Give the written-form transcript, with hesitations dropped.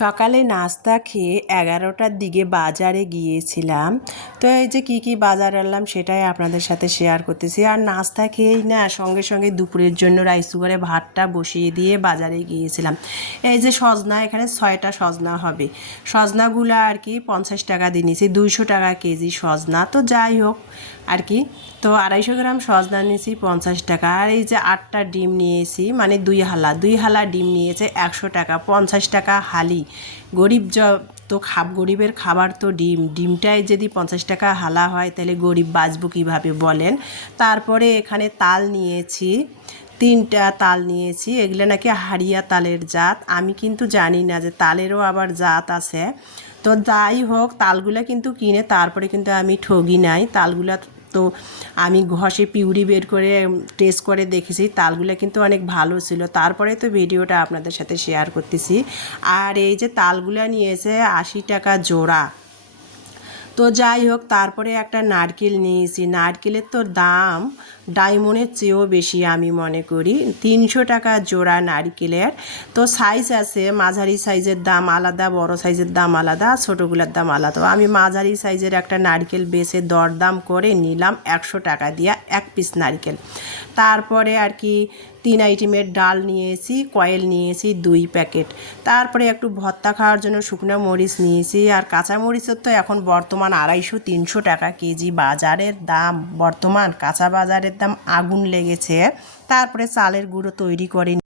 সকালে নাস্তা খেয়ে 11টার দিকে বাজারে গিয়েছিলাম। তো এই যে কী বাজার আনলাম সেটাই আপনাদের সাথে শেয়ার করতেছি। আর নাস্তা খেয়েই না সঙ্গে সঙ্গে দুপুরের জন্য রাইস কুকারে ভাতটা বসিয়ে দিয়ে বাজারে গিয়েছিলাম। এই যে সজনা, এখানে 6টা সজনা হবে। সজনাগুলো আর কি 50 টাকা দিয়ে নিয়েছি, 200 টাকা কেজি সজনা। তো যাই হোক আর কি, তো 250 গ্রাম সজনা নিয়েছি 50 টাকা। আর এই যে 8টা ডিম নিয়েছি, মানে 2 হালা ডিম নিয়েছে 100 টাকা, 50 টাকা হালি। গরিব তো গরিবের খাবার তো ডিমটাই যদি 50 টাকা হালা হয় তাহলে গরিব বাঁচবো কীভাবে বলেন। তারপরে এখানে তাল নিয়েছি, 3টা তাল নিয়েছি। এগুলো নাকি হাড়িয়া তালের জাত, আমি কিন্তু জানি না যে তালেরও আবার জাত আছে। তো যাই হোক, তালগুলো কিন্তু কিনে তারপরে কিন্তু আমি ঠগি নাই। তালগুলা তো আমি ঘষে পিউরি বের করে টেস্ট করে দেখেছি, তালগুলো কিন্তু অনেক ভালো ছিল। তারপরে তো ভিডিওটা আপনাদের সাথে শেয়ার করতেছি। আর এই যে তালগুলো নিয়েছে 80 টাকা জোড়া। তো যাই হোক, তারপরে একটা নারকেল নিয়েছি। নারকেলের তো দাম ডায়মন্ডের চেয়েও বেশি আমি মনে করি, 300 টাকা জোড়া নারকেলের। তো সাইজ আছে, মাঝারি সাইজের দাম আলাদা, বড় সাইজের দাম আলাদা, ছোটোগুলোর দাম আলাদা। আমি মাঝারি সাইজের একটা নারকেল বেছে দরদাম করে নিলাম 100 টাকা দিয়ে 1 পিস নারকেল। তারপরে আর কি 3 আইটেমের ডাল নিয়েছি, কয়েল নিয়েছি 2 প্যাকেট। তারপরে একটু ভর্তা খাওয়ার জন্য শুকনো মরিচ নিয়েছি। আর কাঁচা মরিচের তো এখন বর্তমান 250-300 টাকা কেজি বাজারের দাম, বর্তমান কাঁচা বাজারের দাম আগুন লেগেছে। তারপরে চালের গুঁড়ো তৈরি করে